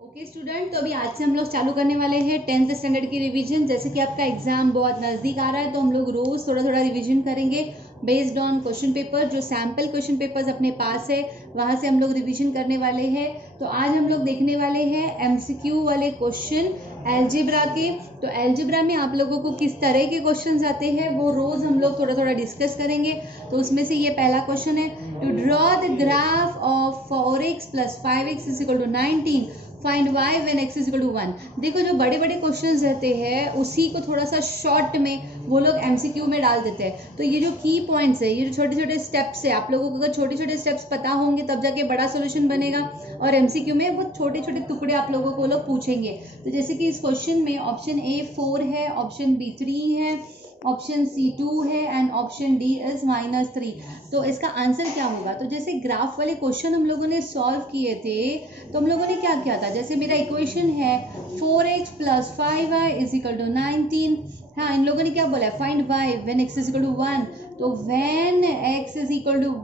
Okay student, तो अभी आज से हम लोग चालू करने वाले हैं 10th स्टैंडर्ड की रिवीजन। जैसे कि आपका एग्जाम बहुत नज़दीक आ रहा है तो हम लोग रोज थोड़ा थोड़ा रिवीजन करेंगे बेस्ड ऑन क्वेश्चन पेपर। जो सैम्पल क्वेश्चन पेपर्स अपने पास है वहां से हम लोग रिवीजन करने वाले हैं। तो आज हम लोग देखने वाले हैं एमसीक्यू वाले क्वेश्चन एल्जेब्रा के। तो एल्जेब्रा में आप लोगों को किस तरह के क्वेश्चंस आते हैं वो रोज हम लोग थोड़ा थोड़ा डिस्कस करेंगे। तो उसमें से ये पहला क्वेश्चन है, to draw the graph of 4x + 5x = 19, find y when x = 1। देखो, जो बड़े बड़े क्वेश्चंस रहते हैं उसी को थोड़ा सा शॉर्ट में वो लोग एमसीक्यू में डाल देते हैं। तो ये जो की पॉइंट्स है, ये जो छोटे छोटे स्टेप्स है, आप लोगों को अगर छोटे छोटे स्टेप्स पता होंगे तब जाके बड़ा सोल्यूशन बनेगा। और एमसीक्यू में वो छोटे छोटे टुकड़े आप लोगों को लोग पूछेंगे। तो जैसे कि इस क्वेश्चन में ऑप्शन ए 4 है, ऑप्शन बी 3 है, ऑप्शन सी 2 है एंड ऑप्शन डी इज -3। तो इसका आंसर क्या होगा? तो जैसे ग्राफ वाले क्वेश्चन हम लोगों ने सॉल्व किए थे तो हम लोगों ने क्या किया था, जैसे मेरा इक्वेशन है 4x + 5y = 19। हाँ, इन लोगों ने क्या बोला है, फाइंड y व्हेन x = 1। तो when x =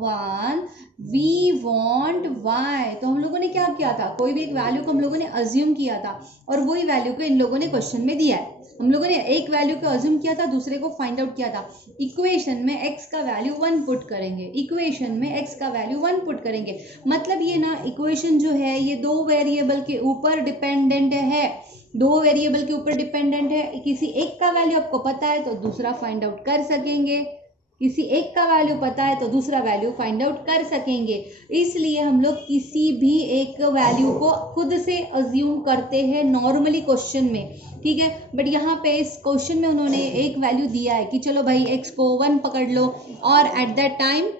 1 we want y। तो हम लोगों ने क्या किया था, कोई भी एक वैल्यू को हम लोगों ने अज्यूम किया था और वही वैल्यू को इन लोगों ने क्वेश्चन में दिया है। हम लोगों ने एक वैल्यू को अज्यूम किया था, दूसरे को फाइंड आउट किया था। इक्वेशन में x का वैल्यू 1 पुट करेंगे, इक्वेशन में x का वैल्यू 1 पुट करेंगे। मतलब ये ना इक्वेशन जो है ये दो वेरिएबल के ऊपर डिपेंडेंट है, दो वेरिएबल के ऊपर डिपेंडेंट है। किसी एक का वैल्यू आपको पता है तो दूसरा फाइंड आउट कर सकेंगे, किसी एक का वैल्यू पता है तो दूसरा वैल्यू फाइंड आउट कर सकेंगे। इसलिए हम लोग किसी भी एक वैल्यू को खुद से अज्यूम करते हैं नॉर्मली क्वेश्चन में, ठीक है। बट यहाँ पे इस क्वेश्चन में उन्होंने एक वैल्यू दिया है कि चलो भाई x को 1 पकड़ लो और एट दैट टाइम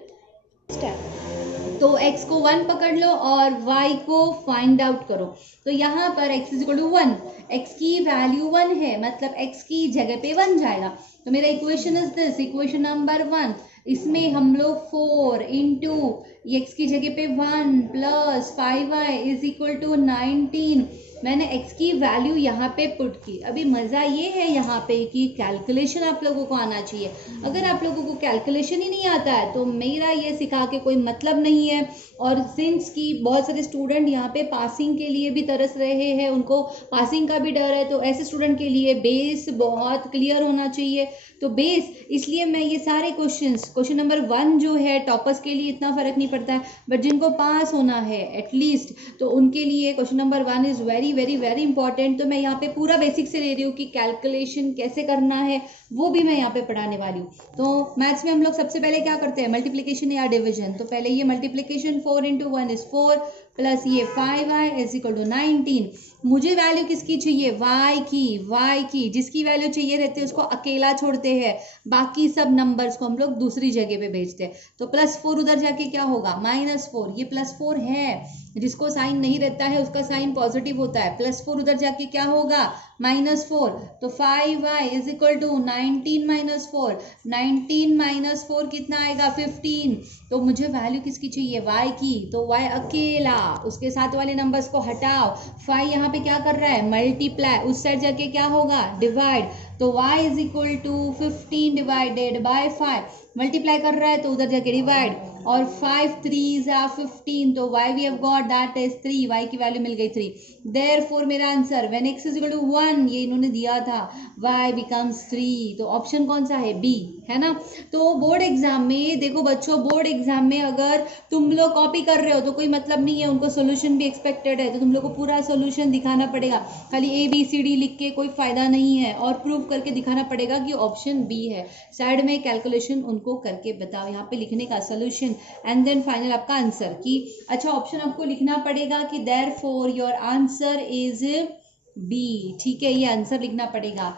तो x को 1 पकड़ लो और y को फाइंड आउट करो। तो यहाँ पर x = 1, x की वैल्यू 1 है मतलब x की जगह पे 1 जाएगा। तो मेरा equation is this, equation number 1। इसमें हम लोग 4 इंटू x की जगह पे 1 + 5y = 19। मैंने x की वैल्यू यहाँ पे पुट की। अभी मज़ा ये है यहाँ पे कि कैलकुलेशन आप लोगों को आना चाहिए। अगर आप लोगों को कैलकुलेशन ही नहीं आता है तो मेरा ये सिखा के कोई मतलब नहीं है। और सिंस की बहुत सारे स्टूडेंट यहाँ पे पासिंग के लिए भी तरस रहे हैं, उनको पासिंग का भी डर है, तो ऐसे स्टूडेंट के लिए बेस बहुत क्लियर होना चाहिए। तो बेस, इसलिए मैं ये सारे क्वेश्चन नंबर 1 जो है टॉपर्स के लिए इतना फर्क नहीं पड़ता है, बट जिनको पास होना है एटलीस्ट तो उनके लिए question number 1 is very very very important. तो मैं यहाँ पे पूरा बेसिक से ले रही हूँ कि कैलकुलेशन कैसे करना है वो भी मैं यहाँ पे पढ़ाने वाली हूँ। तो मैथ्स में हम लोग सबसे पहले क्या करते हैं, मल्टीप्लीकेशन या डिविजन। तो पहले ये मल्टीप्लीकेशन 4 × 1 = 4 प्लस ये 5y = 19। मुझे वैल्यू किसकी चाहिए, y की जिसकी वैल्यू चाहिए रहती है उसको अकेला छोड़ते हैं, बाकी सब नंबर्स को हम लोग दूसरी जगह पे भेजते हैं। तो +4 उधर जाके क्या होगा, -4। ये +4 है, जिसको साइन नहीं रहता है उसका साइन पॉजिटिव होता है। +4 उधर जाके क्या होगा, -4। तो 5y = 19 - 4, 19 - 4 कितना आएगा, 15। तो मुझे वैल्यू किसकी चाहिए, y की। तो y अकेला, उसके साथ वाले नंबर्स को हटाओ। 5 यहाँ पे क्या कर रहा है, मल्टीप्लाई, उस साइड जाके क्या होगा, डिवाइड। तो y = 15 / 5, मल्टीप्लाई कर रहा है तो उधर जाके डिवाइड, और 5 3s are 15। तो y we have got that is 3, y की वैल्यू मिल गई 3। therefore मेरा आंसर व्हेन x = 1, ये इन्होंने दिया था, y becomes 3। तो ऑप्शन कौन सा है, बी, है ना। तो बोर्ड एग्जाम में देखो बच्चों, बोर्ड एग्जाम में अगर तुम लोग कॉपी कर रहे हो तो कोई मतलब नहीं है, उनको सोल्यूशन भी एक्सपेक्टेड है। तो तुम लोग को पूरा सोल्यूशन दिखाना पड़ेगा, खाली ABCD लिख के कोई फायदा नहीं है, और प्रूव करके दिखाना पड़ेगा कि ऑप्शन बी है। साइड में कैलकुलेशन उनको करके बताओ, यहाँ पे लिखने का सोल्यूशन एंड देन फाइनल आपका आंसर की। अच्छा, ऑप्शन आपको लिखना पड़ेगा कि therefore your answer is B, ठीक है, ये आंसर लिखना पड़ेगा।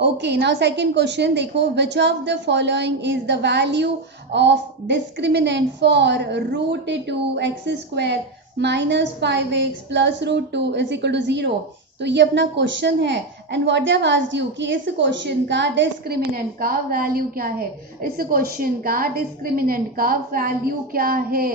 Okay, now second question देखो, which of the following is the value of discriminant for √2x² - 5x + √2 = 0। तो ये अपना क्वेश्चन है and what they have asked you कि इस क्वेश्चन का डिस्क्रिमिनेंट का वैल्यू क्या है, इस क्वेश्चन का डिस्क्रिमिनेंट का वैल्यू क्या है।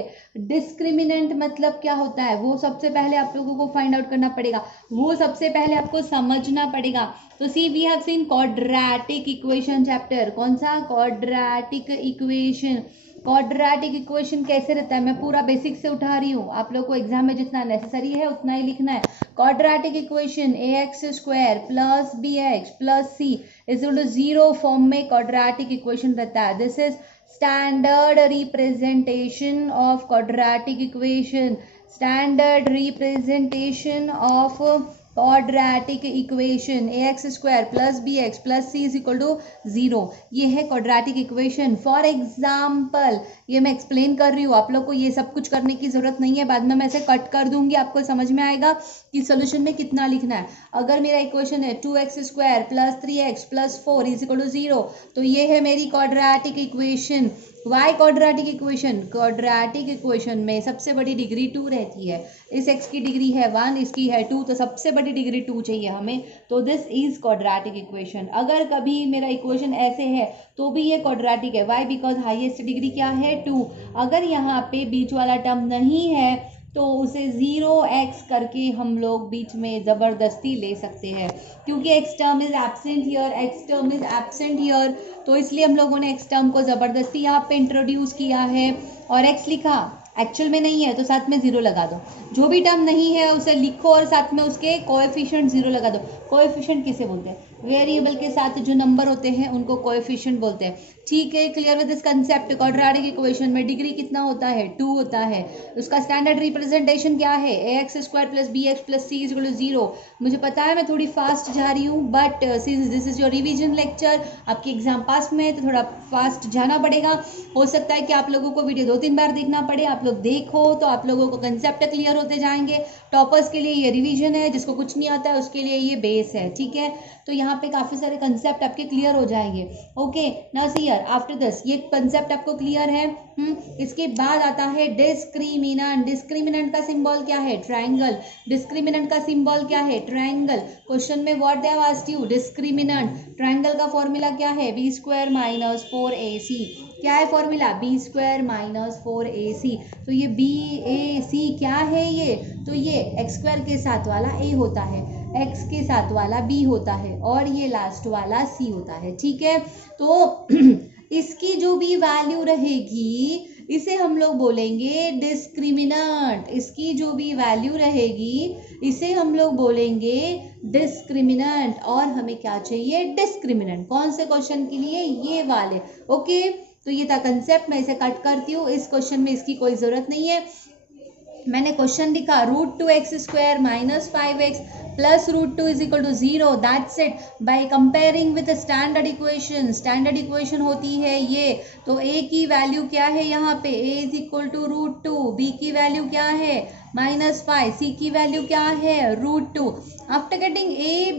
डिस्क्रिमिनेंट मतलब क्या होता है वो सबसे पहले आप लोगों को फाइंड आउट करना पड़ेगा, वो सबसे पहले आपको समझना पड़ेगा। तो see we have seen quadratic equation chapter, कौन सा, क्वाड्रेटिक इक्वेशन। क्वाड्रेटिक इक्वेशन कैसे रहता है, मैं पूरा बेसिक से उठा रही हूँ, आप लोग को एग्जाम में जितना नेसेसरी है उतना ही लिखना है। Quadratic equation ax² plus bx plus c is equal to 0 form में क्वाड्रेटिक इक्वेशन रहता है। This is standard representation of quadratic equation, standard representation of quadratic equation ax² plus bx plus c is equal to 0। ये है quadratic equation. For example, ये मैं explain कर रही हूँ, आप लोग को ये सब कुछ करने की जरूरत नहीं है, बाद में मैं ऐसे कट कर दूंगी, आपको समझ में आएगा कि सोल्यूशन में कितना लिखना है। अगर मेरा इक्वेशन है 2x² plus 3x plus 4 is equal to 0, तो ये है मेरी quadratic equation. Why quadratic equation? Quadratic equation में सबसे बड़ी डिग्री 2 रहती है। इस x की डिग्री है 1, इसकी है 2, तो सबसे बड़ी डिग्री 2 चाहिए हमें, तो दिस इज क्वाड्रेटिक इक्वेशन। अगर कभी मेरा इक्वेशन ऐसे है तो भी ये क्वाड्रेटिक है। वाई? बिकॉज हाईएस्ट डिग्री क्या है? 2। अगर यहाँ पे बीच वाला टर्म नहीं है तो उसे 0x करके हम लोग बीच में ज़बरदस्ती ले सकते हैं, क्योंकि x term is absent here, x term is absent here, तो इसलिए हम लोगों ने x टर्म को ज़बरदस्ती यहाँ पे इंट्रोड्यूस किया है और x लिखा। एक्चुअल में नहीं है तो साथ में 0 लगा दो। जो भी टर्म नहीं है उसे लिखो और साथ में उसके कोएफिशिएंट 0 लगा दो। कोएफिशिएंट किसे बोलते हैं? वेरिएबल के साथ जो नंबर होते हैं उनको कोएफिशिएंट बोलते हैं। ठीक है, clear with this concept. Quadratic equation में डिग्री कितना होता है? 2 होता है। उसका स्टैंडर्ड रिप्रेजेंटेशन क्या है? ax² plus bx plus c is equal to 0। मुझे पता है मैं थोड़ी फास्ट जा रही हूँ, but since this is your revision lecture, आपकी एग्जाम पास में है तो थोड़ा फास्ट जाना पड़ेगा। हो सकता है कि आप लोगों को वीडियो 2-3 बार देखना पड़े, आप लोग देखो तो आप लोगों को कंसेप्ट क्लियर होते जाएंगे। टॉपर्स के लिए ये रिवीजन है, जिसको कुछ नहीं आता है उसके लिए ये बेस है। ठीक है, तो यहाँ पे काफ़ी सारे कंसेप्ट आपके क्लियर हो जाएंगे। Okay, now see here after this, ये कंसेप्ट आपको क्लियर है। इसके बाद आता है डिस्क्रिमिनेंट। डिस्क्रिमिनेंट का सिंबल क्या है? ट्रायंगल। डिस्क्रिमिनेंट का सिंबल क्या है? ट्रायंगल। क्वेश्चन में what they have asked you? Discriminant. Triangle का फॉर्मूला क्या है? b² minus 4ac। क्या है फॉर्मूला? b² minus 4ac। तो ये bac क्या है ये? तो ये x² के साथ वाला a होता है, x के साथ वाला b होता है और ये लास्ट वाला c होता है। ठीक है, तो इसकी जो भी वैल्यू रहेगी इसे हम लोग बोलेंगे डिस्क्रिमिनेंट। इसकी जो भी वैल्यू रहेगी इसे हम लोग बोलेंगे डिस्क्रिमिनेंट। और हमें क्या चाहिए? डिस्क्रिमिनेंट। कौन से क्वेश्चन के लिए? ये वाले। ओके, तो ये था कंसेप्ट। मैं इसे कट करती हूँ, इस क्वेश्चन में इसकी कोई जरूरत नहीं है। मैंने क्वेश्चन लिखा √2x² minus 5x plus √2 is equal to 0। That's it. By comparing with standard equation, standard equation होती है ये, तो a की वैल्यू क्या है यहाँ पे? a is equal to √2। b की वैल्यू क्या है? -5। c की वैल्यू क्या है? √2। After getting a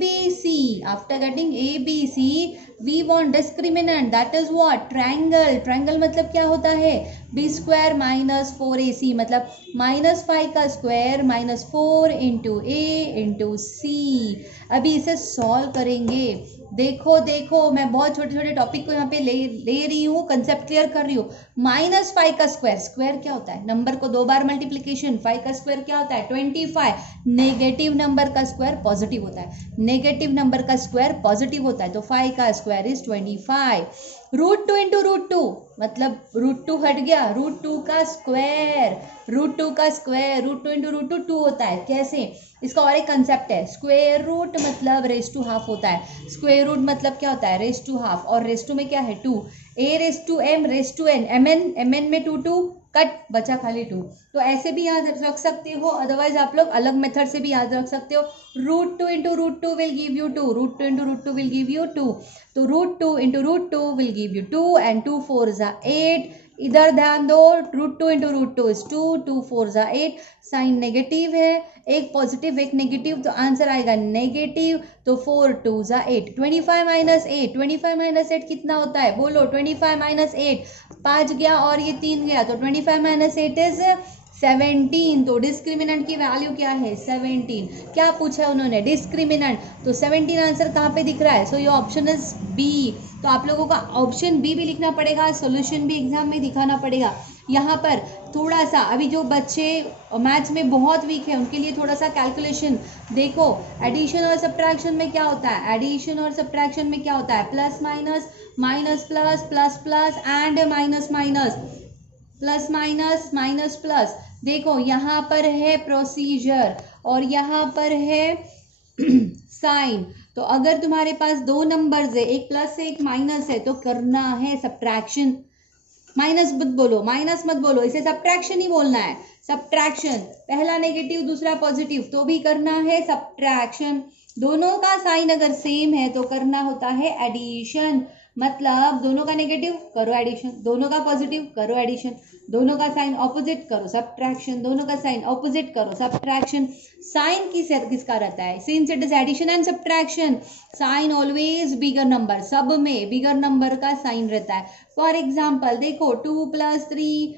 b c we want discriminant, that is what? triangle। triangle मतलब क्या होता है? b² माइनस 4ac, मतलब -5 का square minus 4 into a into c. अभी इसे सॉल्व करेंगे। देखो देखो, मैं बहुत छोटे छोटे टॉपिक को यहाँ पे ले रही हूँ, कंसेप्ट क्लियर कर रही हूँ। -5 का स्क्वायर, स्क्वायर क्या होता है? नंबर को 2 बार मल्टीप्लीकेशन। 5 का स्क्वायर क्या होता है? 25। नेगेटिव नंबर का स्क्वायर पॉजिटिव होता है, नेगेटिव नंबर का स्क्वायर पॉजिटिव होता है, तो 5 का स्क्वायर इज 25। √2 इंटू √2 मतलब √2 हट गया, √2 का स्क्वायर, √2 का स्क्वायर, √2 इंटू √2 2 होता है। कैसे? इसका और एक कंसेप्ट है, स्क्वायर रूट मतलब रेस टू हाफ होता है। स्क्वायर रूट मतलब क्या होता है? रेस टू हाफ, और रेस टू में क्या है? 2। a raise to m raise to n, mn में 2 कट, बचा खाली 2। तो ऐसे भी याद रख सकते हो, अदरवाइज आप लोग अलग मेथड से भी याद रख सकते हो। √2 into √2 will give you 2, √2 into √2 will give you 2, तो √2 into √2 will give you 2 and 2 4 जा 8। इधर ध्यान दो, √2 इंटू √2 इज 2, 2 4 जा 8। साइन नेगेटिव है, एक पॉजिटिव एक नेगेटिव, तो आंसर आएगा नेगेटिव, तो 4 2 जा 8। 25 माइनस 8, 25 माइनस 8 कितना होता है? बोलो। 25 माइनस 8, 5 गया और ये 3 गया, तो 25 माइनस 8 इज 17। तो डिस्क्रिमिनेंट की वैल्यू क्या है? 17। क्या पूछा है उन्होंने? डिस्क्रिमिनेंट, तो 17 आंसर कहाँ पे दिख रहा है? सो ये ऑप्शन इज बी। तो आप लोगों का ऑप्शन बी भी लिखना पड़ेगा, सॉल्यूशन भी एग्जाम में दिखाना पड़ेगा। यहाँ पर थोड़ा सा, अभी जो बच्चे मैथ्स में बहुत वीक है उनके लिए थोड़ा सा कैलकुलेशन देखो। एडिशन और सब्ट्रैक्शन में क्या होता है? एडिशन और सब्ट्रैक्शन में क्या होता है? Plus minus, minus plus, plus plus and minus minus. Plus minus, minus plus. देखो यहाँ पर है प्रोसीजर और यहाँ पर है साइन। तो अगर तुम्हारे पास दो नंबर्स है, एक प्लस है एक माइनस है, तो करना है सब्ट्रैक्शन। माइनस मत बोलो, माइनस मत बोलो, इसे सब्ट्रैक्शन ही बोलना है। सब्ट्रैक्शन, पहला नेगेटिव दूसरा पॉजिटिव, तो भी करना है सब्ट्रैक्शन। दोनों का साइन अगर सेम है तो करना होता है एडिशन। मतलब दोनों का नेगेटिव करो एडिशन, दोनों का पॉजिटिव करो एडिशन, दोनों का साइन ऑपोजिट करो सब्ट्रैक्शन, दोनों का साइन ऑपोजिट करो सब्ट्रैक्शन। साइन किसका रहता है? Since it is addition and subtraction, sign always bigger number, सब में बिगर नंबर का साइन रहता है। फॉर एग्जाम्पल देखो 2 + 3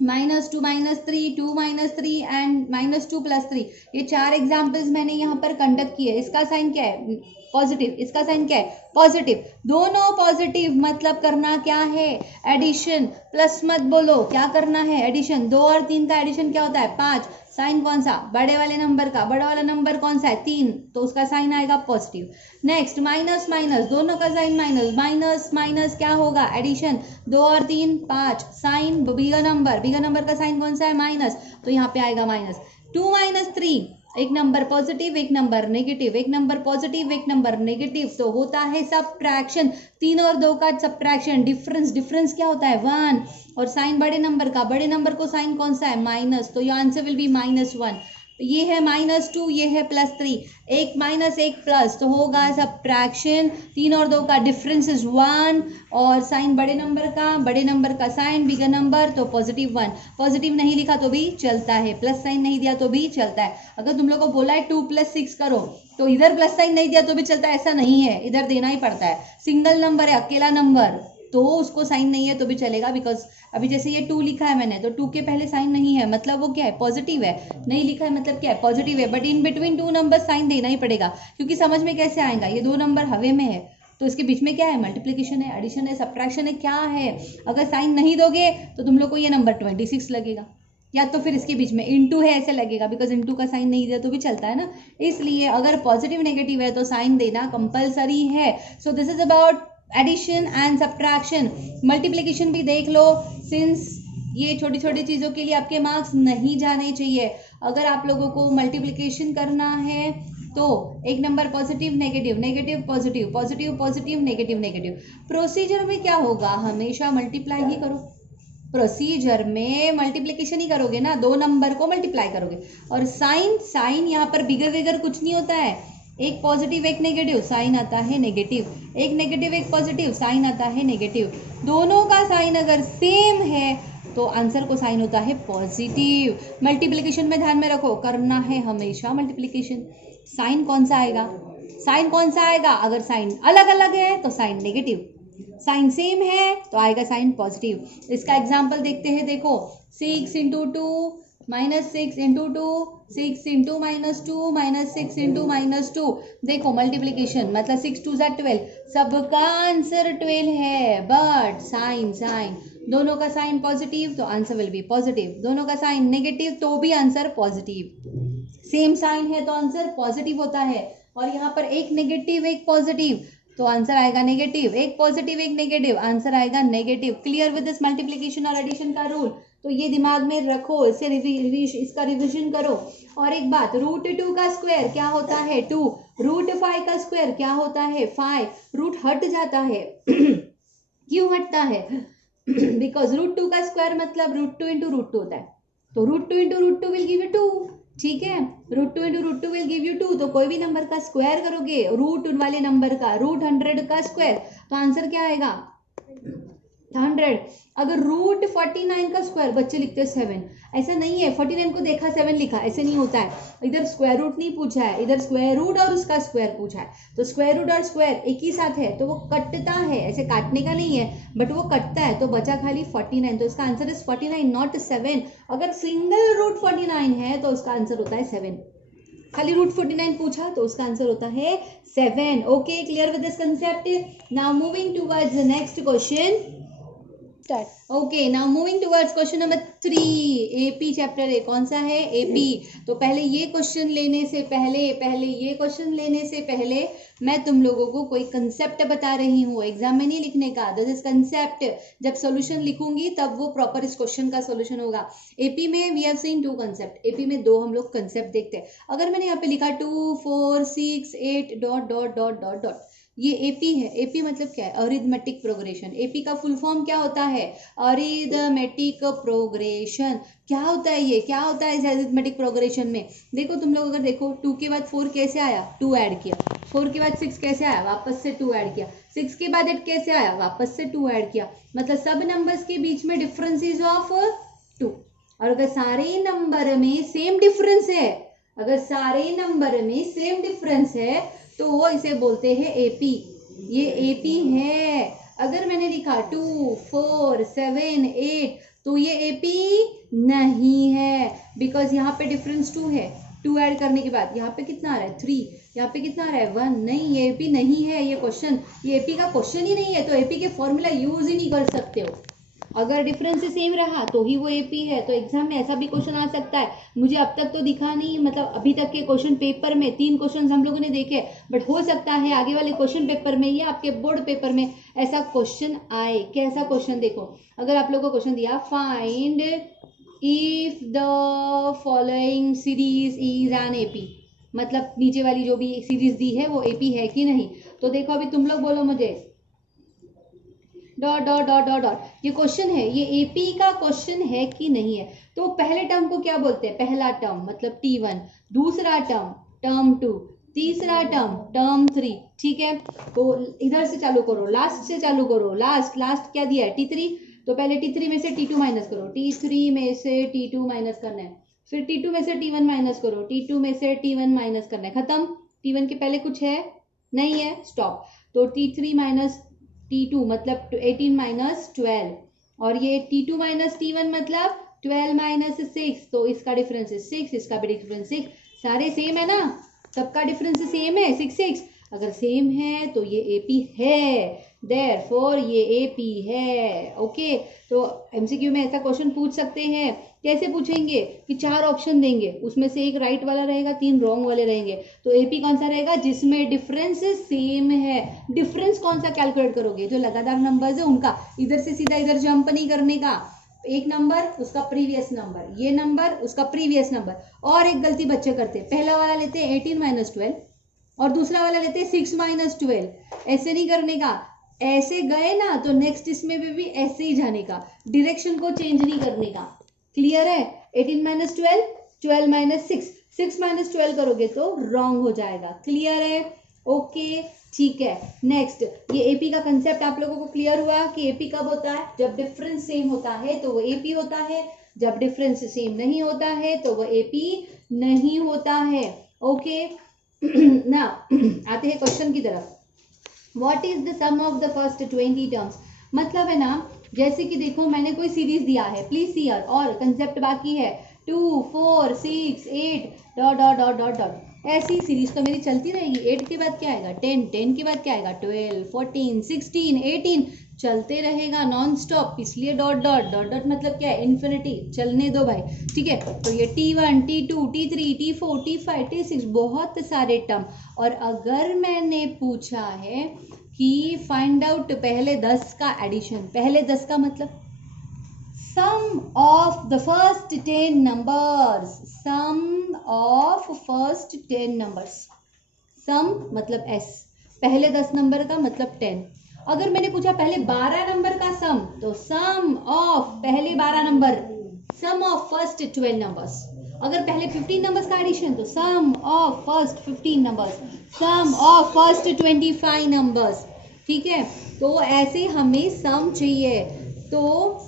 -2 -3 2 -3 एंड -2 + 3, ये 4 एग्जाम्पल्स मैंने यहाँ पर कंडक्ट किए। इसका साइन क्या है? पॉजिटिव। इसका साइन क्या है? पॉजिटिव। दोनों पॉजिटिव, मतलब करना क्या है? एडिशन। प्लस मत बोलो, क्या करना है? एडिशन। 2 और 3 का एडिशन क्या होता है? 5। साइन कौन सा? बड़े वाले नंबर का। बड़ा वाला नंबर कौन सा है? 3, तो उसका साइन आएगा पॉजिटिव। नेक्स्ट माइनस माइनस, दोनों का साइन माइनस, माइनस माइनस क्या होगा? एडिशन। 2 और 3 5, साइन बिगर नंबर का साइन कौन सा है? माइनस, तो यहाँ पे आएगा माइनस। 2 - 3, एक नंबर पॉजिटिव एक नंबर नेगेटिव, एक नंबर पॉजिटिव एक नंबर नेगेटिव, तो होता है सब्ट्रैक्शन। 3 और 2 का सब्ट्रैक्शन। डिफरेंस क्या होता है? 1। और साइन बड़े नंबर का, बड़े नंबर को साइन कौन सा है? माइनस, तो योर आंसर विल बी -1। ये है -2, ये है +3, एक माइनस एक प्लस, तो होगा सब्ट्रैक्शन। 3 और 2 का डिफरेंस इज 1 और साइन बड़े नंबर का साइन बिगर नंबर, तो +1। पॉजिटिव नहीं लिखा तो भी चलता है, प्लस साइन नहीं दिया तो भी चलता है। अगर तुम लोग को बोला है 2 + 6 करो, तो इधर प्लस साइन नहीं दिया तो भी चलता है, ऐसा नहीं है, इधर देना ही पड़ता है। सिंगल नंबर है, अकेला नंबर, तो उसको साइन नहीं है तो भी चलेगा, बिकॉज अभी जैसे ये 2 लिखा है मैंने, तो 2 के पहले साइन नहीं है, मतलब वो क्या है? पॉजिटिव है। नहीं लिखा है मतलब क्या है? पॉजिटिव है, but in between 2 number sign देना ही पड़ेगा, क्योंकि समझ में कैसे आएगा? ये 2 नंबर हवे में है, तो इसके बीच में क्या है? मल्टीप्लिकेशन है, एडिशन है, सब्ट्रैक्शन है, क्या है? अगर साइन नहीं दोगे तो तुम लोग को ये नंबर 26 लगेगा, या तो फिर इसके बीच में इनटू है ऐसे लगेगा, बिकॉज इनटू का साइन नहीं दिया तो भी चलता है ना। इसलिए अगर पॉजिटिव नेगेटिव है तो साइन देना कंपलसरी है। So this is about addition and subtraction. Multiplication भी देख लो, सिंस ये छोटी छोटी चीज़ों के लिए आपके मार्क्स नहीं जाने चाहिए। अगर आप लोगों को मल्टीप्लिकेशन करना है तो एक number positive negative, negative positive, positive positive, negative negative. Procedure में क्या होगा? हमेशा मल्टीप्लाई ही करो। प्रोसीजर में मल्टीप्लिकेशन ही करोगे ना, 2 नंबर को मल्टीप्लाई करोगे। और साइन यहाँ पर बिगर कुछ नहीं होता है, एक पॉजिटिव एक नेगेटिव, साइन आता है नेगेटिव, एक नेगेटिव एक पॉजिटिव, साइन आता है नेगेटिव। दोनों का साइन अगर सेम है तो आंसर को साइन होता है पॉजिटिव। मल्टीप्लिकेशन में ध्यान में रखो, करना है हमेशा मल्टीप्लिकेशन। साइन कौन सा आएगा? साइन कौन सा आएगा? अगर साइन अलग अलग है तो साइन नेगेटिव, साइन सेम है तो आएगा साइन पॉजिटिव। इसका एग्जाम्पल देखते हैं, देखो 6 × 2 -6 × 2 6 × -2 -6 × -2। देखो मल्टीप्लिकेशन मतलब 6 2 12, सबका आंसर 12 है, बट साइन दोनों का साइन पॉजिटिव तो आंसर विल बी पॉजिटिव, दोनों का साइन नेगेटिव तो भी आंसर पॉजिटिव। सेम साइन है तो आंसर पॉजिटिव होता है, और यहाँ पर एक नेगेटिव एक पॉजिटिव तो आंसर आएगा नेगेटिव, एक पॉजिटिव एक नेगेटिव, आंसर आएगा negative. Clear with this multiplication और एडिशन का रूल? तो ये दिमाग में रखो, इसे इसका रिवीजन करो। और एक बात, √2 का स्क्वायर क्या होता है? 2। √5 का स्क्वायर क्या होता है? 5। रूट हट जाता है क्यों हटता है? बिकॉज √2 का स्क्वायर मतलब √2 × √2 होता है, तो √2 × √2 विल गिव यू 2, ठीक है। √2 × √2 विल गिव यू 2, तो कोई भी नंबर का स्क्वायर करोगे, रूट वाले नंबर का, √100 का स्क्वायर, तो आंसर क्या आएगा? 100। अगर √49 का स्क्वायर, बच्चे लिखते हैं 7, ऐसा नहीं है, 49 को देखा 7 लिखा, ऐसे नहीं होता है। इधर स्क्वायर रूट नहीं पूछा है, इधर स्क्वायर रूट और उसका स्क्वायर पूछा है, तो स्क्वायर रूट और स्क्वायर एक ही साथ है तो वो कटता है, ऐसे काटने का नहीं है बट वो कटता है, तो बचा खाली 49, तो इसका आंसर इज 49 नॉट 7। अगर सिंगल √49 है तो उसका आंसर होता है 7, खाली √49 पूछा तो उसका आंसर होता है 7। Okay, clear with this concept? Now moving towards the next question. Okay, now moving towards question number 3। AP chapter है, कौन सा है? एपी। तो पहले ये क्वेश्चन लेने से पहले मैं तुम लोगों को कोई कंसेप्ट बता रही हूँ, एग्जाम में नहीं लिखने का। This is concept. जब सॉल्यूशन लिखूंगी तब वो प्रॉपर इस क्वेश्चन का सॉल्यूशन होगा। एपी में we have seen 2 concept. AP में 2 हम लोग कंसेप्ट देखते हैं। अगर मैंने यहाँ पे लिखा 2 4 6 8 dot dot dot dot dot, ये एपी है। एपी मतलब क्या है? Arithmetic progression. एपी का फुल फॉर्म क्या होता है? Arithmetic progression. क्या होता है ये? क्या होता है इस अरिथमेटिक प्रोग्रेशन में? देखो तुम लोग अगर देखो 2 के बाद 4 कैसे आया? 2 ऐड किया। 4 के बाद 6 कैसे आया? वापस से 2 ऐड किया। 6 के बाद 8 कैसे आया? वापस से 2 ऐड किया। मतलब सब नंबर्स के बीच में डिफरेंस इज ऑफ 2। और अगर सारे नंबर में सेम डिफरेंस है, तो वो इसे बोलते हैं एपी। ये एपी है। अगर मैंने लिखा 2 4 7 8, तो ये एपी नहीं है, बिकॉज यहाँ पे डिफरेंस 2 है। 2 ऐड करने के बाद यहाँ पे कितना आ रहा है? 3। यहाँ पे कितना आ रहा है? 1। नहीं, ये एपी नहीं है। ये एपी का क्वेश्चन ही नहीं है, तो एपी के फॉर्मूला यूज ही नहीं कर सकते हो। अगर डिफरेंस सेम रहा तो ही वो एपी है। तो एग्जाम में ऐसा भी क्वेश्चन आ सकता है। मुझे अब तक तो दिखा नहीं, मतलब अभी तक के क्वेश्चन पेपर में 3 क्वेश्चन हम लोगों ने देखे, बट हो सकता है आगे वाले क्वेश्चन पेपर में या आपके बोर्ड पेपर में ऐसा क्वेश्चन आए। कैसा क्वेश्चन? देखो, अगर आप लोगों को क्वेश्चन दिया find if the following series is an AP, मतलब नीचे वाली जो भी सीरीज दी है वो एपी है कि नहीं। तो देखो अभी तुम लोग बोलो मुझे dot dot dot dot dot, ये क्वेश्चन है, ये एपी का क्वेश्चन है कि नहीं है। तो पहले टर्म को क्या बोलते हैं? पहला टर्म मतलब T1, दूसरा टर्म टर्म 2, तीसरा टर्म टर्म 3। ठीक है, तो इधर से चालू करो, लास्ट से चालू करो। लास्ट क्या दिया है? T3। तो पहले T3 में से T2 माइनस करो, T3 में से T2 माइनस करना है, फिर T2 में से T1 माइनस करो, T2 में से T1 माइनस करना है। खत्म। T1 के पहले कुछ है? नहीं है, स्टॉप। तो T3 माइनस T2 मतलब 18 माइनस 12, और ये T2 माइनस T1 मतलब 12 माइनस 6, तो इसका डिफरेंस 6, इसका भी डिफरेंस 6। सारे सेम है ना? सबका डिफरेंस सेम है 6 6। अगर सेम है तो ये एपी है, देयरफॉर ये एपी है। ओके, तो एमसीक्यू में ऐसा क्वेश्चन पूछ सकते हैं। कैसे पूछेंगे? कि 4 ऑप्शन देंगे, उसमें से एक राइट वाला रहेगा, 3 रॉन्ग वाले रहेंगे। तो एपी कौन सा रहेगा? जिसमें डिफरेंस सेम है। डिफरेंस कौन सा कैलकुलेट करोगे? जो लगातार नंबर्स है उनका। इधर से सीधा इधर जंप नहीं करने का। एक नंबर उसका प्रीवियस नंबर, ये नंबर उसका प्रीवियस नंबर। और एक गलती बच्चे करते, पहला वाला लेते हैं 18 माइनस 12 और दूसरा वाला लेते हैं 6 माइनस 12। ऐसे नहीं करने का। ऐसे गए ना तो नेक्स्ट इसमें भी ऐसे ही जाने का, डायरेक्शन को चेंज नहीं करने का। क्लियर है? 18 माइनस 12, 12 माइनस 6, 6 माइनस 12 करोगे तो रॉन्ग हो जाएगा। क्लियर है? ओके, ठीक है। नेक्स्ट, ये एपी का कंसेप्ट आप लोगों को क्लियर हुआ कि एपी कब होता है? जब डिफरेंस सेम होता है तो वो एपी होता है, जब डिफरेंस सेम नहीं होता है तो वो एपी नहीं होता है। ओके, ना आते हैं क्वेश्चन की तरफ। What is the sum of the first 20 terms? मतलब है ना, जैसे कि देखो मैंने कोई सीरीज दिया है, प्लीज सी हियर, और कंसेप्ट बाकी है 2 4 6 8 dot dot dot dot dot. ऐसी सीरीज तो मेरी चलती रहेगी। 8 के बाद क्या आएगा? 10, 10 के बाद क्या आएगा? 12, 14, 16, 18, चलते रहेगा नॉन स्टॉप। इसलिए डॉट डॉट डॉट डॉट मतलब क्या है? इन्फिनिटी। चलने दो भाई। ठीक है, तो ये T1 T2 T3 T4 T5 T6 बहुत सारे टर्म। और अगर मैंने पूछा है कि फाइंड आउट पहले 10 का एडिशन, पहले 10 का मतलब sum of the first 10 numbers, sum of first 10 numbers, sum मतलब s, पहले 10 नंबर का मतलब 10। अगर मैंने पूछा पहले 12 नंबर का सम, तो sum of पहले 12 number, sum of first 12 numbers। अगर पहले 15 नंबर्स का एडिशन, तो sum of first 15 numbers, sum of first 25 numbers। ठीक है, तो ऐसे हमें सम चाहिए। तो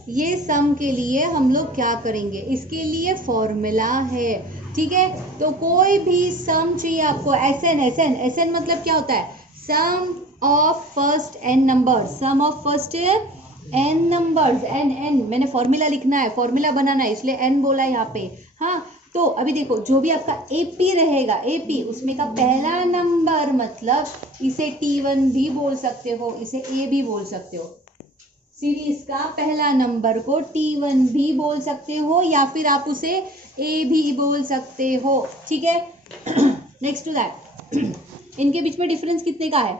ये सम के लिए हम लोग क्या करेंगे? इसके लिए फॉर्मूला है। ठीक है, तो कोई भी सम चाहिए आपको, एसएन एसएन एसएन मतलब क्या होता है? Sum of first n number, sum of first n numbers. N n मैंने फॉर्मूला लिखना है, फॉर्मूला बनाना है, इसलिए एन बोला यहाँ पे। हाँ, तो अभी देखो जो भी आपका एपी रहेगा, एपी उसमें का पहला नंबर, मतलब इसे T1 भी बोल सकते हो, इसे ए भी बोल सकते हो। सीरीज का पहला नंबर को T1 भी बोल सकते हो या फिर आप उसे A भी बोल सकते हो, ठीक है। नेक्स्ट टू दैट, इनके बीच में डिफरेंस कितने का है?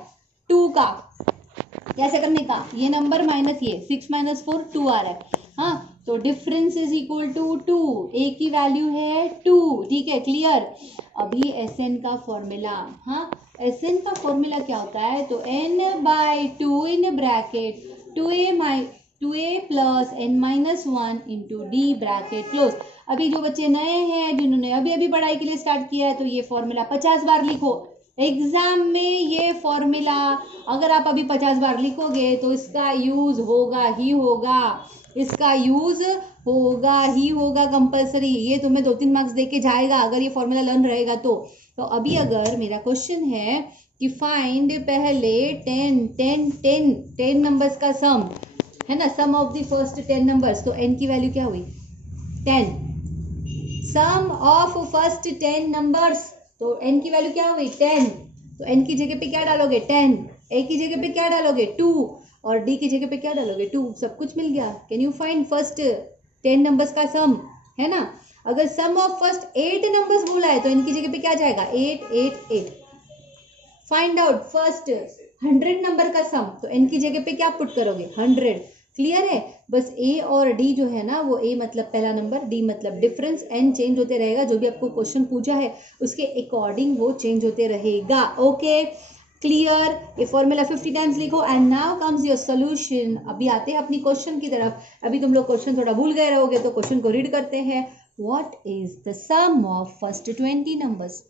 2 का। कैसे करने का? ये नंबर माइनस ये 6 माइनस 4 2 आ रहा है, हाँ, तो डिफरेंस इज इक्वल टू 2, ए की वैल्यू है 2, ठीक है, क्लियर। अभी एसएन का फॉर्मूला, हाँ, एसएन का फॉर्मूला क्या होता है? तो n/2 in bracket 2a plus n-1 into D bracket close. अभी जो बच्चे नए हैं, जिन्होंने अभी अभी पढ़ाई के लिए स्टार्ट किया है, तो ये फॉर्मूला 50 बार लिखो। एग्जाम में ये फॉर्मूला अगर आप अभी 50 बार लिखोगे तो इसका यूज होगा ही होगा, इसका यूज होगा ही होगा कंपलसरी। ये तुम्हें 2-3 मार्क्स देके जाएगा अगर ये फॉर्मूला लर्न रहेगा तो अभी अगर मेरा क्वेश्चन है कि फाइंड पहले 10 नंबर्स का सम है ना, सम ऑफ द फर्स्ट 10 नंबर्स, तो n की वैल्यू क्या हुई? 10। सम ऑफ फर्स्ट 10 नंबर्स, तो n की वैल्यू क्या हुई? 10। तो n की जगह पे क्या डालोगे? 10। a की जगह पे क्या डालोगे? 2 और d की जगह पे क्या डालोगे? 2। सब कुछ मिल गया। Can you find first 10 numbers का सम, है ना। अगर सम ऑफ फर्स्ट 8 नंबर्स बोला है तो n की जगह पे क्या जाएगा? 8 8 8। फाइंड आउट फर्स्ट 100 नंबर का सम, तो n की जगह पे क्या पुट करोगे? 100। क्लियर है। बस a और d जो है ना, वो a मतलब पहला नंबर, d मतलब डिफरेंस, n चेंज होते रहेगा। जो भी आपको क्वेश्चन पूछा है उसके अकॉर्डिंग वो चेंज होते रहेगा। Okay, clear. ये फॉर्मूला 50 टाइम्स लिखो and now comes your solution. अभी आते हैं अपनी क्वेश्चन की तरफ। अभी तुम लोग क्वेश्चन थोड़ा भूल गए रहोगे तो क्वेश्चन को रीड करते हैं। What is the sum of first 20 numbers?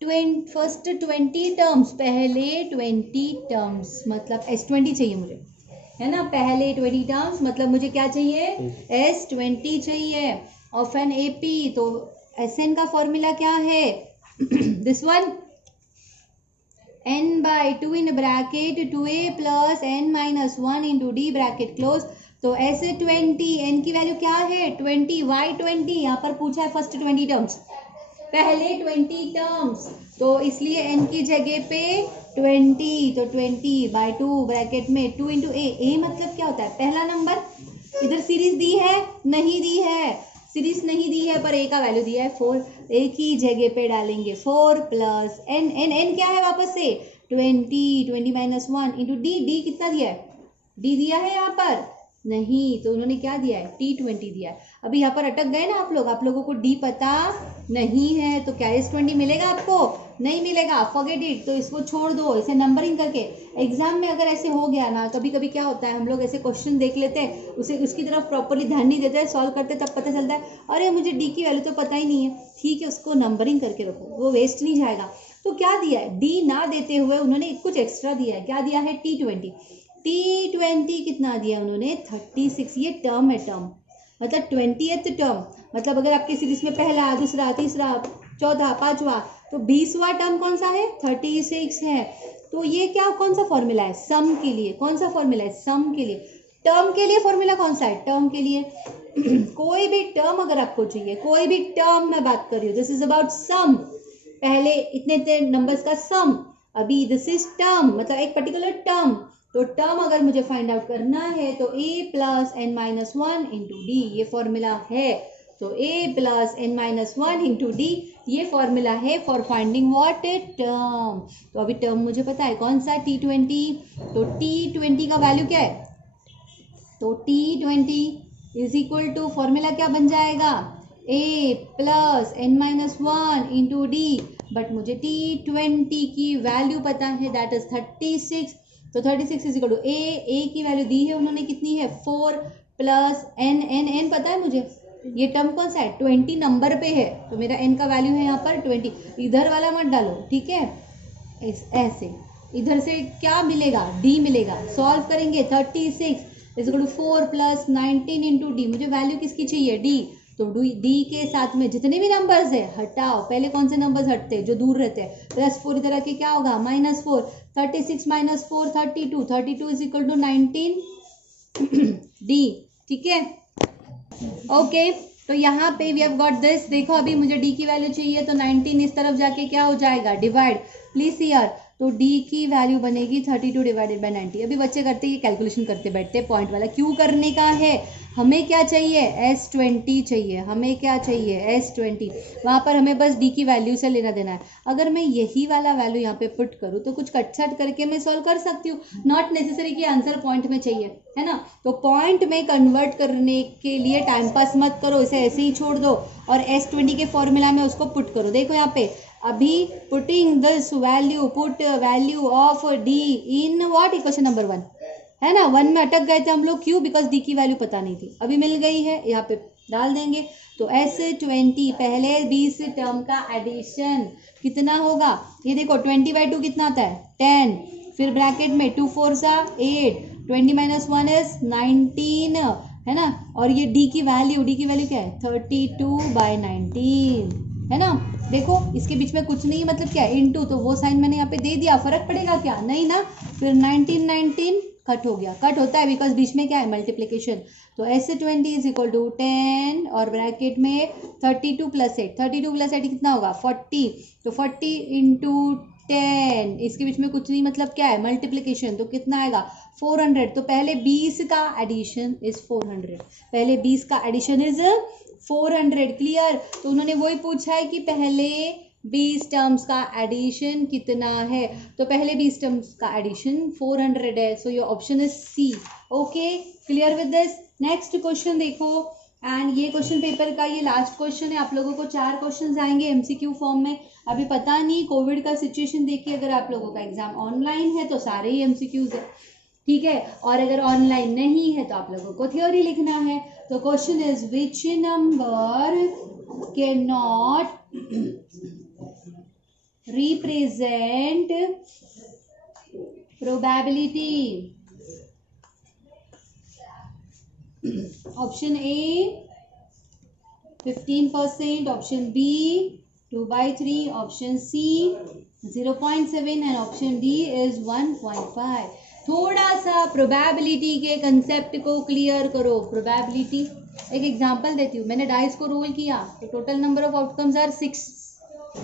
First 20 terms, पहले 20 टर्म्स मतलब S20 चाहिए मुझे, है ना। पहले 20 टर्म्स मतलब मुझे क्या चाहिए? S20 चाहिए। ऑफ एन AP, तो SN का फॉर्मूला क्या है? This one, n/2 in bracket 2a plus n-1 into D bracket close. तो S20, n की वैल्यू क्या है? 20, y20 यहाँ पर पूछा है फर्स्ट 20 टर्म्स, पहले 20 टर्म्स, तो इसलिए n की जगह पे 20, तो 20/2 ब्रैकेट में 2 इंटू a मतलब क्या होता है? पहला नंबर। इधर सीरीज दी है? नहीं दी है, सीरीज नहीं दी है, पर a का वैल्यू दिया है 4। a की जगह पे डालेंगे 4 प्लस n क्या है वापस से? 20 इंटू d कितना दिया है? d दिया है यहाँ पर? नहीं, तो उन्होंने क्या दिया है? T20 दिया है। अभी यहाँ पर अटक गए ना आप लोग, आप लोगों को D पता नहीं है तो क्या S20 मिलेगा आपको? नहीं मिलेगा, फॉरगेट इट। तो इसको छोड़ दो, इसे नंबरिंग करके। एग्जाम में अगर ऐसे हो गया ना, कभी कभी क्या होता है, हम लोग ऐसे क्वेश्चन देख लेते हैं, उसे उसकी तरफ प्रॉपरली ध्यान नहीं देते, सॉल्व करते, तब पता चलता है अरे मुझे D की वैल्यू तो पता ही नहीं है। ठीक है, उसको नंबरिंग करके रखो, वो वेस्ट नहीं जाएगा। तो क्या दिया है? D ना देते हुए उन्होंने कुछ एक्स्ट्रा दिया है। क्या दिया है? T20 कितना दिया उन्होंने? 36। ये टर्म है, टर्म मतलब 20th टर्म, मतलब अगर आपकी सीरीज में पहला, दूसरा, तीसरा, चौथा, पांचवा, तो 20वां टर्म कौन सा है? 36 है। तो ये क्या, कौन सा फॉर्मूला है? सम के लिए। कौन सा फॉर्मूला है? सम के लिए। टर्म के लिए फॉर्मूला कौन सा है? टर्म के लिए। कोई भी टर्म अगर आपको चाहिए, कोई भी टर्म में बात कर रही हूँ, दिस इज अबाउट सम, पहले इतने नंबर्स का सम। अभी दिस इज टर्म, मतलब एक पर्टिकुलर टर्म। तो टर्म अगर मुझे फाइंड आउट करना है तो a plus n-1 into D, ये फॉर्मूला है। तो a plus n-1 into D, ये फॉर्मूला है फॉर फाइंडिंग व्हाट? टर्म। तो अभी टर्म मुझे पता है कौन सा? T20। तो T20 का वैल्यू क्या है? तो T20 is equal to, formula क्या बन जाएगा? a plus n-1 into D, but मुझे T20 की वैल्यू पता है, दैट इज 36। तो 36 इज इक्वल टू a की वैल्यू दी है उन्होंने कितनी है? 4 प्लस n पता है मुझे। ये टर्म कौन सा है? 20 नंबर पे है, तो मेरा n का वैल्यू है यहाँ पर 20। इधर वाला मत डालो, ठीक है, ऐसे। इधर से क्या मिलेगा? d मिलेगा। सॉल्व करेंगे, 36 is equal to 4 plus 19 into d. मुझे वैल्यू किसकी चाहिए? d। तो डी के साथ में जितने भी नंबर्स है हटाओ। पहले कौन से नंबर्स हटते हैं? जो दूर रहते हैं। +4 इधर आके क्या होगा? -4। 36 - 4 32। 32 इज इक्वल टू 19 डी, ठीक है। ओके, तो यहाँ पे वी हैव गॉट दिस। देखो अभी मुझे डी की वैल्यू चाहिए, तो 19 इस तरफ जाके क्या हो जाएगा? डिवाइड। प्लीज हियर, तो डी की वैल्यू बनेगी 32 डिवाइडेड बाई 90। अभी बच्चे करते ये कैलकुलेशन करते बैठते पॉइंट वाला, क्यों करने का है, हमें क्या चाहिए S20 चाहिए, हमें क्या चाहिए S20। वहाँ पर हमें बस डी की वैल्यू से लेना देना है। अगर मैं यही वाला वैल्यू यहाँ पे पुट करूँ तो कुछ कट छट करके मैं सॉल्व कर सकती हूँ, नॉट नेसेसरी कि आंसर पॉइंट में चाहिए, है ना। तो पॉइंट में कन्वर्ट करने के लिए टाइम पास मत करो, इसे ऐसे ही छोड़ दो और S20 के फॉर्मूला में उसको पुट करो। देखो यहाँ पे अभी putting this value, put value of D in what, equation number 1, है ना। 1 में अटक गए थे हम लोग, क्यों, बिकॉज डी की वैल्यू पता नहीं थी, अभी मिल गई है, यहाँ पे डाल देंगे। तो S20 पहले 20 टर्म का एडिशन कितना होगा, ये देखो 20/2 कितना आता है 10, फिर ब्रैकेट में 2 4 8, 20 - 1 इज 19, है ना। और ये डी की वैल्यू क्या है 32/19, है ना। देखो इसके बीच में कुछ नहीं, मतलब क्या है इनटू, तो वो साइन मैंने यहाँ पे दे दिया, फर्क पड़ेगा क्या, नहीं ना। फिर 19 कट हो गया, कट होता है बिकॉज बीच में क्या है मल्टीप्लीकेशन। तो S20 इज इक्वल टू 10 और ब्रैकेट में 32 + 8, 32 + 8 कितना होगा 40, तो 40 × 10, इसके बीच में कुछ नहीं, मतलब क्या है मल्टीप्लीकेशन, तो कितना आएगा 400। तो पहले 20 का एडिशन इज 400, पहले 20 का एडिशन इज 400, क्लियर। तो उन्होंने वही पूछा है कि पहले 20 टर्म्स का एडिशन कितना है, तो पहले 20 टर्म्स का एडिशन 400 है, so your option is C. Okay, clear with this. Next question देखो, एंड ये क्वेश्चन पेपर का ये लास्ट क्वेश्चन है, आप लोगों को 4 क्वेश्चंस आएंगे एमसीक्यू फॉर्म में। अभी पता नहीं कोविड का सिचुएशन देखिए, अगर आप लोगों का एग्जाम ऑनलाइन है तो सारे ही एमसीक्यूज है, ठीक है, और अगर ऑनलाइन नहीं है तो आप लोगों को थ्योरी लिखना है। तो question is which number can not represent probability। Option A 15%, option B 2/3, option C 0.7 and option D is 1.5। थोड़ा सा प्रोबेबिलिटी के कंसेप्ट को क्लियर करो। प्रोबेबिलिटी, एक एग्जांपल देती हूँ, मैंने डाइस को रोल किया तो total number of outcomes are 6,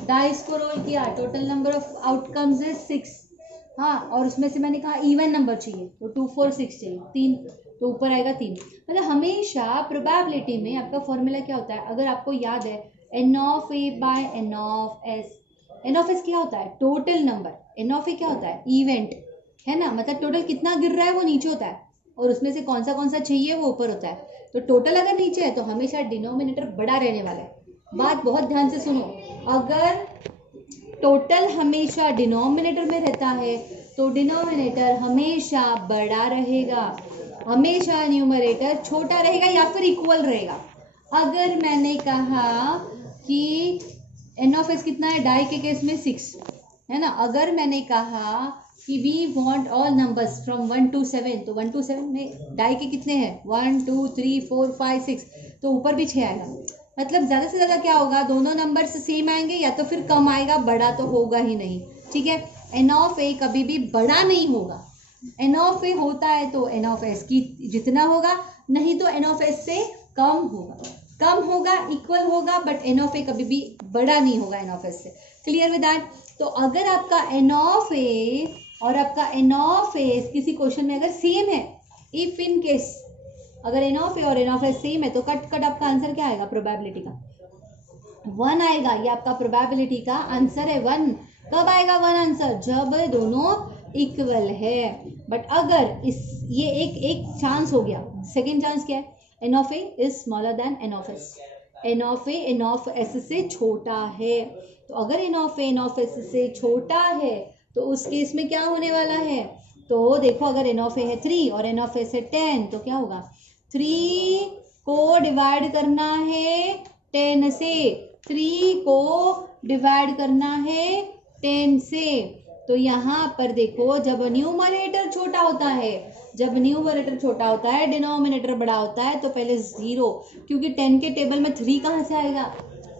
dice को रोल किया total number of outcomes is 6, हाँ, और उसमें से मैंने कहा इवन नंबर चाहिए तो 2 4 6 चाहिए, 3, तो ऊपर आएगा 3। मतलब हमेशा प्रोबेबिलिटी में आपका फॉर्मूला क्या होता है, अगर आपको याद है n(a/n(s), n(s) क्या होता है टोटल नंबर, n(a) क्या होता है इवेंट, है ना, मतलब टोटल कितना गिर रहा है वो नीचे होता है और उसमें से कौन सा चाहिए वो ऊपर होता है। तो टोटल अगर नीचे है तो हमेशा डिनोमिनेटर बड़ा रहने वाला है। बात बहुत ध्यान से सुनो, अगर टोटल हमेशा डिनोमिनेटर में रहता है तो डिनोमिनेटर हमेशा बड़ा रहेगा, हमेशा न्यूमरेटर छोटा रहेगा या फिर इक्वल रहेगा। अगर मैंने कहा कि n(s) कितना है, डाई के केस में 6, है ना, अगर मैंने कहा कि we want all numbers from 1 to 7, तो 1 to 7 में डाई के कितने हैं 1 2 3 4 5 6, तो ऊपर भी 6 आएगा। मतलब ज़्यादा से ज़्यादा क्या होगा, दोनों नंबर सेम आएंगे या तो फिर कम आएगा, बड़ा तो होगा ही नहीं, ठीक है। n(a) कभी भी बड़ा नहीं होगा, n(a) होता है तो n(s) की जितना होगा, नहीं तो n(s) से कम होगा, इक्वल होगा, बट n(a) कभी भी बड़ा नहीं होगा n(s) से। Clear with that. तो अगर आपका n(a) और आपका n(s) किसी क्वेश्चन में अगर सेम है, इफ इन केस अगर n(a) और n(s) सेम है तो कट आपका आंसर क्या आएगा, प्रोबेबिलिटी का 1 आएगा। ये आपका प्रोबेबिलिटी का आंसर है 1। कब आएगा 1 आंसर, जब दोनों इक्वल है। बट अगर ये एक चांस हो गया, सेकेंड चांस क्या है, n(a) is smaller than n(s), n(a) n(s) से छोटा है। तो अगर n(a) n(s) से छोटा है तो उस केस में क्या होने वाला है, तो देखो अगर n(a) है 3 और n(s) है 10 तो क्या होगा, 3 को डिवाइड करना है 10 से, 3 को डिवाइड करना है 10 से। तो यहाँ पर देखो जब न्यूमरेटर छोटा होता है, डिनोमिनेटर बड़ा होता है, तो पहले 0, क्योंकि 10 के टेबल में 3 कहाँ से आएगा,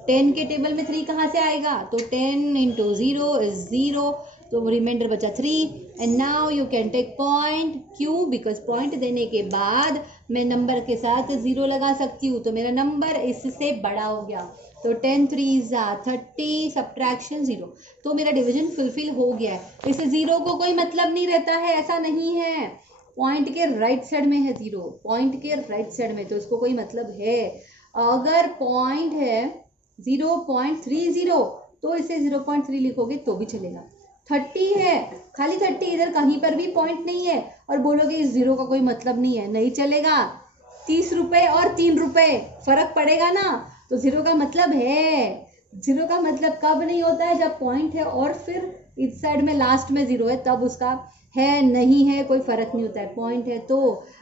10 के टेबल में 3 कहाँ से आएगा, तो 10 × 0 इज 0, तो रिमाइंडर बचा 3। And now you can take point, क्यों, बिकॉज पॉइंट देने के बाद मैं नंबर के साथ 0 लगा सकती हूँ, तो मेरा नंबर इससे बड़ा हो गया। तो 10 3 30 सब्ट्रैक्शन 0। तो मेरा डिवीजन फुलफिल हो गया है। इसे 0 को कोई मतलब नहीं रहता है, ऐसा नहीं है। पॉइंट के राइट साइड में है 0, पॉइंट के राइट साइड में, तो इसको कोई मतलब है। अगर पॉइंट है 0.30 तो इसे 0.3 लिखोगे तो भी चलेगा। 30 है, खाली 30, इधर कहीं पर भी पॉइंट नहीं है और बोलोगे इस 0 का कोई मतलब नहीं है, नहीं चलेगा। 30 रुपए और 3 रुपए फर्क पड़ेगा ना, तो 0 का मतलब है। 0 का मतलब कब नहीं होता है, जब पॉइंट है और फिर इस साइड में लास्ट में 0 है, तब उसका है नहीं है कोई फर्क नहीं होता है। पॉइंट है तो,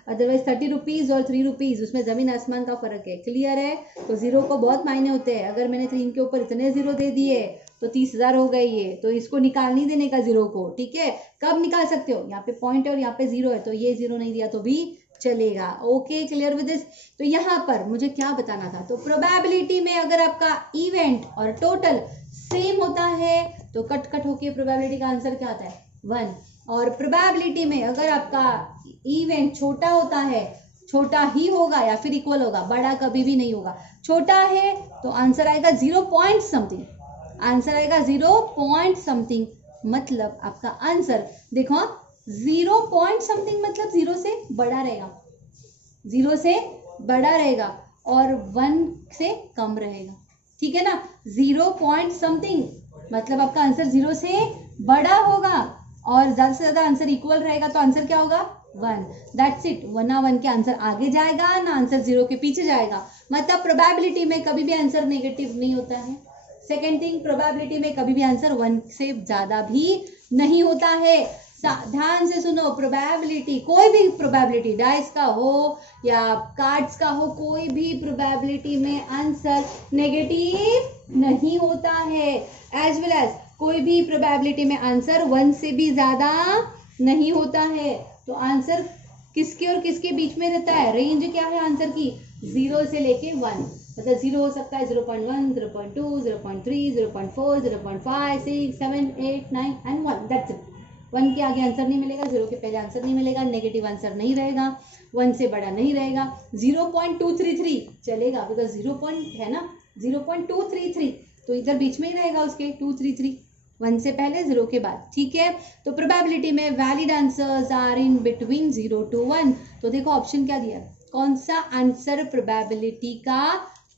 अदरवाइज 30 रुपीज और 3 रुपीज, उसमें जमीन आसमान का फर्क है। क्लियर है? तो 0 को बहुत मायने होते हैं। अगर मैंने 3 के ऊपर इतने 0 दे दिए तो 30,000 हो गई ये, तो इसको निकाल नहीं देने का 0 को। ठीक है, कब निकाल सकते हो, यहाँ पे पॉइंट है और यहाँ पे 0 है, तो ये 0 नहीं दिया तो भी चलेगा। Okay, clear with this? तो यहाँ पर मुझे क्या बताना था, तो प्रोबेबिलिटी में अगर आपका इवेंट और टोटल सेम होता है तो कट कट होके प्रोबेबिलिटी का आंसर क्या आता है, 1। और प्रोबेबिलिटी में अगर आपका इवेंट छोटा होता है, छोटा ही होगा या फिर इक्वल होगा, बड़ा कभी भी नहीं होगा। छोटा है तो आंसर आएगा 0 पॉइंट समथिंग, आंसर आएगा 0 पॉइंट समथिंग। मतलब आपका आंसर देखो, 0 पॉइंट समथिंग मतलब 0 से बड़ा रहेगा, 0 से बड़ा रहेगा और 1 से कम रहेगा। ठीक है ना, 0 पॉइंट समथिंग मतलब आपका आंसर 0 से बड़ा होगा और ज्यादा से ज्यादा आंसर इक्वल रहेगा, तो आंसर क्या होगा, 1। That's it. ना 1 के आंसर आगे जाएगा ना आंसर 0 के पीछे जाएगा। मतलब प्रोबेबिलिटी में कभी भी आंसर नेगेटिव नहीं होता है। सेकेंड थिंग, प्रोबेबिलिटी में कभी भी आंसर 1 से ज्यादा भी नहीं होता है। ध्यान से सुनो, प्रोबेबिलिटी, कोई भी प्रोबेबिलिटी, डाइस का हो या कार्ड्स का हो, कोई भी प्रोबेबिलिटी में आंसर नेगेटिव नहीं होता है। एज वेल एज कोई भी प्रोबेबिलिटी में आंसर 1 से भी ज्यादा नहीं होता है। तो आंसर किसके और किसके बीच में रहता है, रेंज क्या है आंसर की, 0 से लेके 1। मतलब 0 हो सकता है 0.1, 0.2, 0.3, 0.4, 0.5, 6, 7, 8, 9 एंड 1। That's it. 1 के आगे आंसर नहीं मिलेगा, 0 के पहले आंसर नहीं मिलेगा, नेगेटिव आंसर नहीं रहेगा, 1 से बड़ा नहीं रहेगा। 0.233 चलेगा, बिकॉज 0 पॉइंट है ना, 0.233 तो इधर बीच में ही रहेगा उसके, 233, 1 से पहले 0 के बाद। ठीक है, तो प्रोबेबिलिटी में valid answers are in between 0 to 1। तो देखो ऑप्शन क्या दिया, कौन सा आंसर प्रोबेबिलिटी का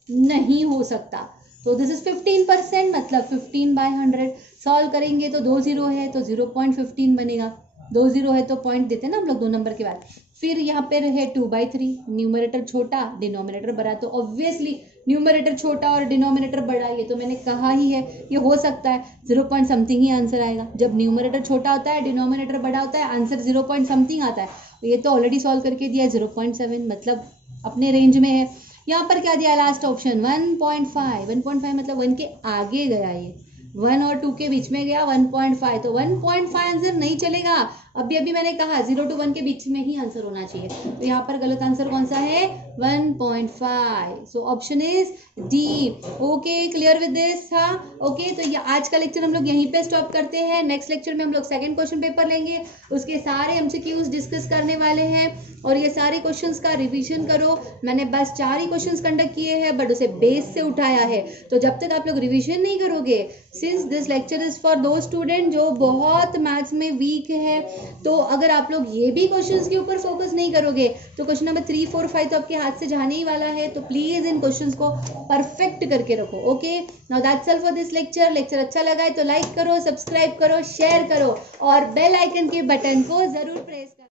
नहीं हो सकता, तो दिस इज 15%, मतलब 15/100। सॉल्व करेंगे तो 2 0 है तो 0.15 बनेगा, 2 0 है तो पॉइंट देते हैं ना हम लोग 2 नंबर के बाद। फिर यहाँ पर है 2/3, न्यूमरेटर छोटा डिनोमिनेटर बड़ा, तो ऑब्वियसली न्यूमरेटर छोटा और डिनोमिनेटर बड़ा, ये तो मैंने कहा ही है, ये हो सकता है 0 पॉइंट समथिंग ही आंसर आएगा। जब न्यूमरेटर छोटा होता है डिनोमिनेटर बड़ा होता है, आंसर 0 पॉइंट समथिंग आता है। ये तो ऑलरेडी सॉल्व करके दिया है 0.7, मतलब अपने रेंज में है। यहाँ पर क्या दिया लास्ट ऑप्शन 1.5, 1.5 मतलब 1 के आगे गया, ये 1 और 2 के बीच में गया 1.5, तो 1.5 आंसर नहीं चलेगा। अभी मैंने कहा 0 to 1 के बीच में ही आंसर होना चाहिए, तो यहाँ पर गलत आंसर कौन सा है, 1.5। So option is D. Okay, clear with this? हाँ, ओके। तो ये आज का लेक्चर हम लोग यहीं पे स्टॉप करते हैं। नेक्स्ट लेक्चर में हम लोग सेकंड क्वेश्चन पेपर लेंगे, उसके सारे एमसीक्यूज डिस्कस करने वाले हैं और ये सारे क्वेश्चंस का रिवीजन करो। मैंने बस 4 ही क्वेश्चंस कंडक्ट किए हैं, बट उसे बेस से उठाया है, तो जब तक आप लोग रिविजन नहीं करोगे, since this lecture is for दो स्टूडेंट जो बहुत मैथ्स में वीक है, तो अगर आप लोग ये भी क्वेश्चंस के ऊपर फोकस नहीं करोगे तो क्वेश्चन नंबर 3, 4, 5 तो आपके हाथ से जाने ही वाला है। तो प्लीज इन क्वेश्चंस को परफेक्ट करके रखो। Okay, now that's all for this lecture. Lecture अच्छा लगा है तो लाइक करो, सब्सक्राइब करो, शेयर करो और बेल आइकन के बटन को जरूर प्रेस करो।